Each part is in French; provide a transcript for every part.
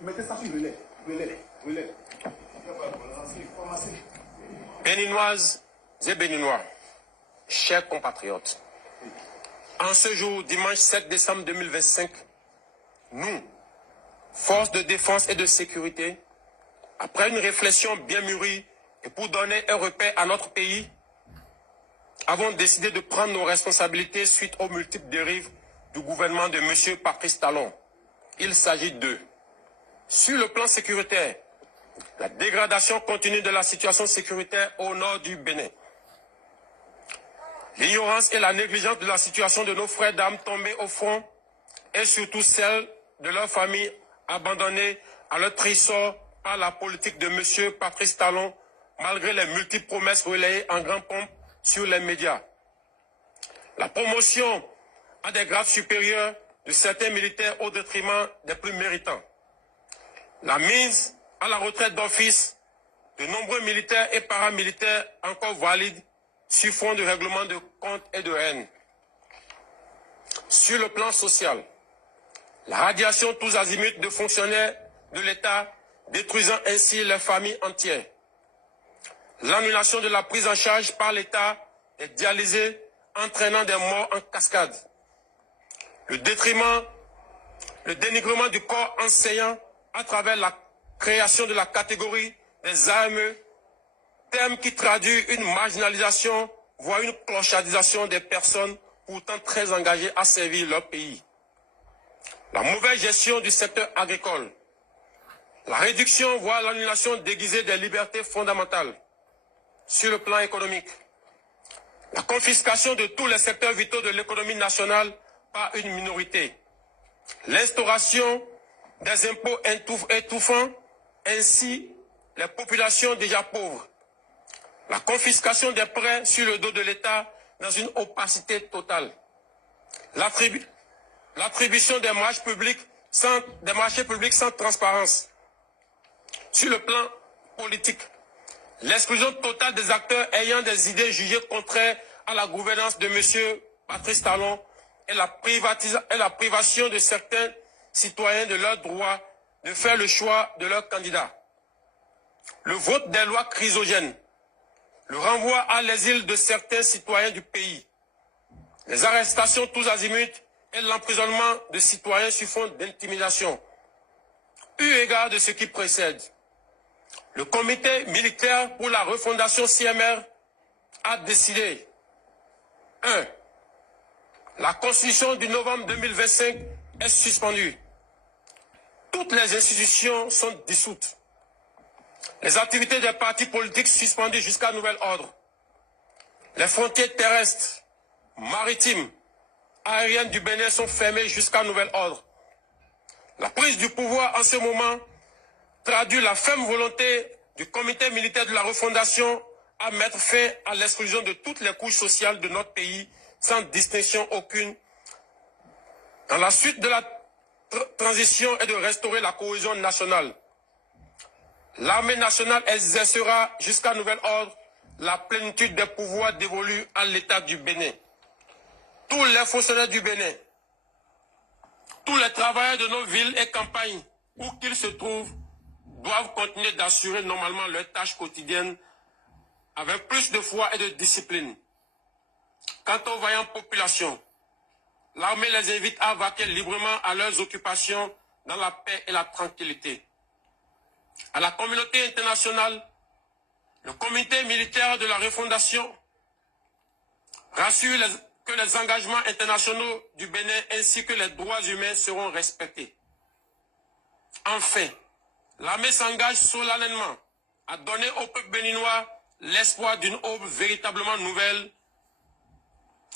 Mettez ça sur relais. Relais. Béninoises et Béninois, chers compatriotes, en ce jour, dimanche 7 décembre 2025, nous, forces de défense et de sécurité, après une réflexion bien mûrie et pour donner un repère à notre pays, avons décidé de prendre nos responsabilités suite aux multiples dérives du gouvernement de M. Patrice Talon. Il s'agit de, sur le plan sécuritaire, la dégradation continue de la situation sécuritaire au nord du Bénin. L'ignorance et la négligence de la situation de nos frères d'armes tombés au front et surtout celle de leurs familles abandonnées à leur trésor par la politique de M. Patrice Talon, malgré les multiples promesses relayées en grande pompe sur les médias. La promotion à des grades supérieurs de certains militaires au détriment des plus méritants. La mise à la retraite d'office de nombreux militaires et paramilitaires encore valides sur fond de règlement de comptes et de haine. Sur le plan social, la radiation tous azimuts de fonctionnaires de l'État, détruisant ainsi les familles entières. L'annulation de la prise en charge par l'État des dialysés, entraînant des morts en cascade. Le dénigrement du corps enseignant à travers la création de la catégorie des AME, terme qui traduit une marginalisation, voire une clochardisation des personnes pourtant très engagées à servir leur pays. La mauvaise gestion du secteur agricole, la réduction, voire l'annulation déguisée des libertés fondamentales. Sur le plan économique, la confiscation de tous les secteurs vitaux de l'économie nationale par une minorité. L'instauration des impôts étouffant ainsi les populations déjà pauvres. La confiscation des prêts sur le dos de l'État dans une opacité totale. L'attribution des marchés publics sans transparence. Sur le plan politique, l'exclusion totale des acteurs ayant des idées jugées contraires à la gouvernance de M. Patrice Talon et la privation de certains citoyens de leur droit de faire le choix de leur candidat. Le vote des lois chrysogènes, le renvoi à l'exil de certains citoyens du pays, les arrestations tous azimuts et l'emprisonnement de citoyens sur fond d'intimidation. Eu égard de ce qui précède, le comité militaire pour la refondation CMR a décidé 1. La constitution du novembre 2025 est suspendue. Toutes les institutions sont dissoutes. Les activités des partis politiques suspendues jusqu'à nouvel ordre. Les frontières terrestres, maritimes, aériennes du Bénin sont fermées jusqu'à nouvel ordre. La prise du pouvoir en ce moment traduit la ferme volonté du comité militaire de la refondation à mettre fin à l'exclusion de toutes les couches sociales de notre pays sans distinction aucune dans la suite de la transition et de restaurer la cohésion nationale. L'armée nationale exercera jusqu'à nouvel ordre la plénitude des pouvoirs dévolus à l'État du Bénin. Tous les fonctionnaires du Bénin, tous les travailleurs de nos villes et campagnes, où qu'ils se trouvent, doivent continuer d'assurer normalement leurs tâches quotidiennes avec plus de foi et de discipline. Quant aux vaillantes populations, l'armée les invite à vaquer librement à leurs occupations dans la paix et la tranquillité. À la communauté internationale, le comité militaire de la refondation rassure que les engagements internationaux du Bénin ainsi que les droits humains seront respectés. Enfin, l'armée s'engage solennellement à donner au peuple béninois l'espoir d'une aube véritablement nouvelle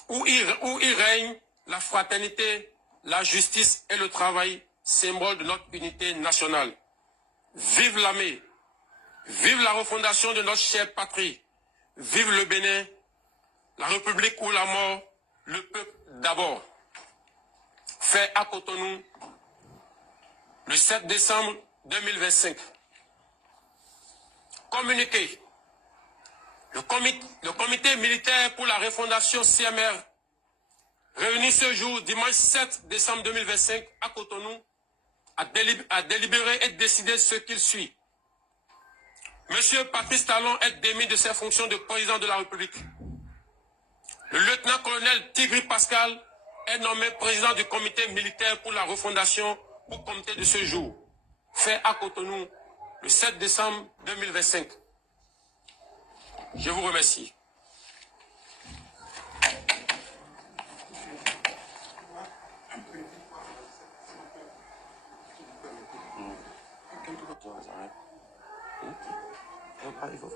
où il règne la fraternité, la justice et le travail, symbole de notre unité nationale. Vive l'armée, vive la refondation de notre chère patrie, vive le Bénin, la République ou la mort, le peuple d'abord. Fait à Cotonou, le 7 décembre 2025. Communiqué. Le comité militaire pour la refondation CMR, réuni ce jour, dimanche 7 décembre 2025, à Cotonou, à délibérer et décider ce qu'il suit. Monsieur Patrice Talon est démis de ses fonctions de président de la République. Le lieutenant-colonel Tigri Pascal est nommé président du comité militaire pour la refondation pour compter de ce jour, fait à Cotonou le 7 décembre 2025. Je vous remercie. Il faut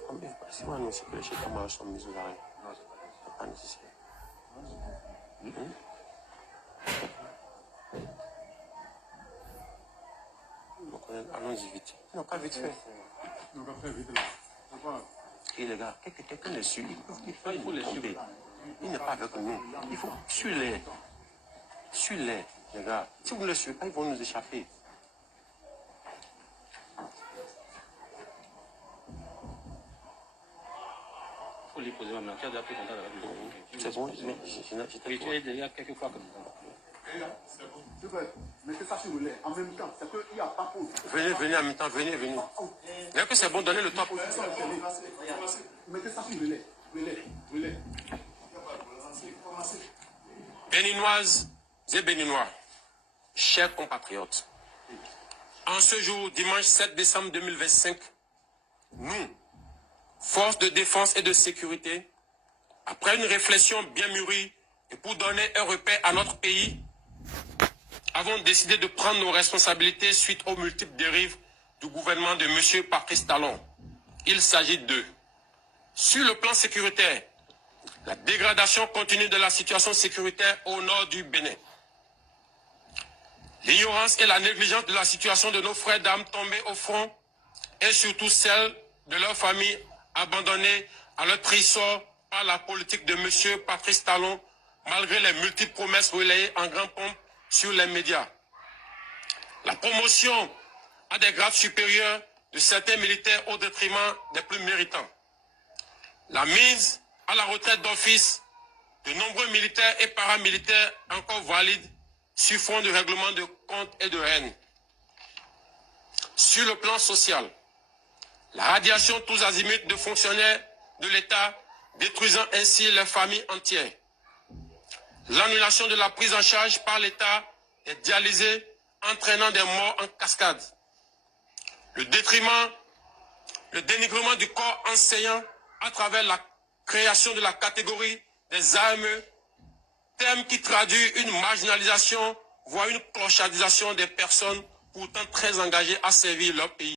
si on annonce que les chefs commandes sont mis aux arrêts. C'est pas nécessaire. Allons-y vite. Non, pas vite fait. Non, pas très vite là. Et les gars, quelqu'un les suit. Il faut les tromper. Il n'est pas avec nous. Il faut suivre-les. Suivez-les, les gars. Si vous ne les suivez pas, ils vont nous échapper. Lui poser ma main. Tu as déjà pris contact avec lui. C'est bon, j'étais tu es déjà quelques fois comme ça. C'est vrai, mettez ça sur le lait en même temps. C'est qu'il n'y a pas pour. Venez en même temps, venez. Dès que c'est bon, donnez le temps pour. Mettez ça sur le lait. Béninoises et Béninois, chers compatriotes, en ce jour, dimanche 7 décembre 2025, nous, forces de défense et de sécurité, après une réflexion bien mûrie et pour donner un repère à notre pays, avons décidé de prendre nos responsabilités suite aux multiples dérives du gouvernement de M. Patrice Talon. Il s'agit de, sur le plan sécuritaire, la dégradation continue de la situation sécuritaire au nord du Bénin. L'ignorance et la négligence de la situation de nos frères d'armes tombés au front et surtout celle de leurs familles abandonnées à leur triste sort par la politique de M. Patrice Talon, malgré les multiples promesses relayées en grande pompe sur les médias. La promotion à des grades supérieurs de certains militaires au détriment des plus méritants. La mise à la retraite d'office de nombreux militaires et paramilitaires encore valides sur fond de règlement de comptes et de haine. Sur le plan social, la radiation tous azimuts de fonctionnaires de l'État, détruisant ainsi les familles entières. L'annulation de la prise en charge par l'État des dialysés, entraînant des morts en cascade. Le dénigrement du corps enseignant à travers la création de la catégorie des AME, terme qui traduit une marginalisation, voire une clochardisation des personnes pourtant très engagées à servir leur pays.